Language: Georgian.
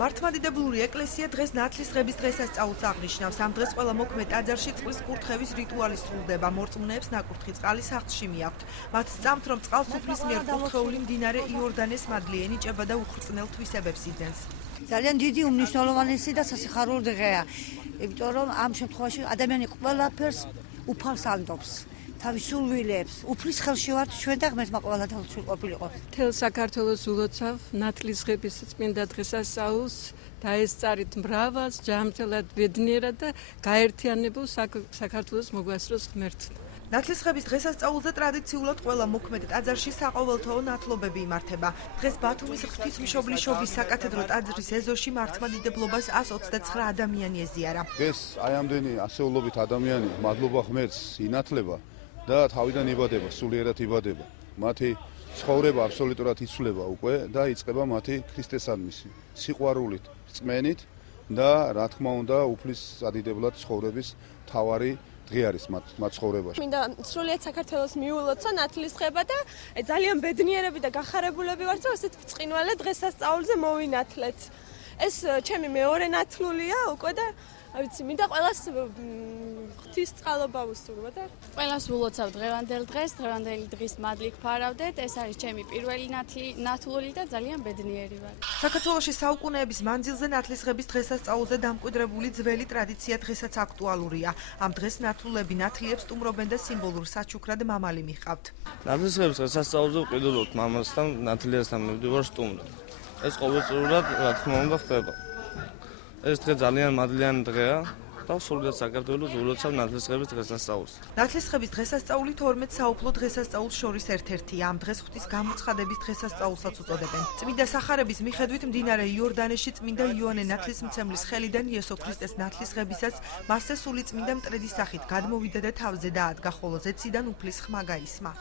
მართლმადიდებლური ეკლესია დღეს ნათლისღების დღესასწაულს აღნიშნავს. ამ დღეს ყველა მოქმედ ტაძარში წყლის კურთხევის რიტუალი სრულდება. მორწმუნეებს ნაკურთხი წყალი სახლში მიაქვთ. მათ სწამთ, რომ წყალსუფრის მიერ კურთხეული მდინარე იორდანეს მადლი ენიჭება და უხრწნელ თვისებებს იძენს. ძალიან დიდი უმნიშვნელოვანესი და სასიხარულო დღეა, იმიტომ რომ ამ შემთხვევაში ადამიანი ყველაფერს უფალს ანდობს. თავის სულვილებს, უფლის ხელში ვართ ჩვენ და ღმერთმა ყველა დაცულ ყოფილიყო. მთელ საქართველოს ულოცავ ნათლისღების წმინდა დღესასწაულს დაესწარით მრავალს, ჯანმრთელად, ბედნიერად და გაერთიანებულ საქართველოს მოგვასწროს ღმერთმა. ნათლისღების დღესასწაულზე ტრადიციულად ყველა მოქმედ ტაძარში საყოველთაო ნათლობები იმართება. დღეს ბათუმის ღვთისმშობლის შობის საკათედრო ტაძრის ეზოში მართლმადიდებლობას 129 ადამიანი ეზიარა. დღეს აი ამდენი ასეულობით ადამიანი მადლობა ღმერთს ინათლება და თავიდან იბადება, სულიერად იბადება. მათი ცხოვრება აბსოლუტურად იცვლება უკვე და იწყება მათი ქრისტესადმისი სიყვარულით, რწმენით და რა თქმა უნდა უფლის ადიდებლად ცხოვრების თავარი დღე არის მათ ცხოვრებაში. მინდა სრულიად საქართველოს მიულოცა ნათლისღება და ძალიან ბედნიერები და გახარებულები ვართ, რომ ასეთ ბრწყინვალე დღესასწაულზე მოვინათლეთ. ეს ჩემი მეორე ნათლულია უკვე და ვიცი, მინდა ყველას ღვთის წყალობა უსურვა და ყველას ულოცავ დღევანდელ დღეს, დღევანდელი დღის მადლი გფარავდეთ. ეს არის ჩემი პირველი ნათლული და ძალიან ბედნიერი ვარ. საქართველოში საუკუნეების მანძილზე ნათლისღების დღესასწაულზე დამკვიდრებული ძველი ტრადიცია დღესაც აქტუალურია. ამ დღეს ნათლულები ნათლიებს სტუმრობენ და სიმბოლურ საჩუქრად მამალი მიჰყავთ. ნათლისღების დღესასწაულზე ვყიდულობთ მამასთან, ნათლიასთან მივდივარ სტუმრად. ეს ყოველწლიურად რა თქმა უნდა ხდება. ეს დღე ძალიან მადლიანი დღეა და სრულად საქართველოს ულოცავ ნათლისღების დღესასწაულს. ნათლისღების დღესასწაული 12 საუფლო დღესასწაულს შორის ერთ-ერთია. ამ დღეს ღვთის გამოცხადების დღესასწაულსაც უწოდებენ. წმინდა სახარების მიხედვით მდინარე იორდანეში წმინდა იოანე ნათლისმცემლის ხელიდან იესო ქრისტეს ნათლისღებისას მასზე სული წმინდა მტრედის სახით გადმოვიდა და თავზე დაადგა, ხოლო ზეციდან უფლის ხმა გაისმა.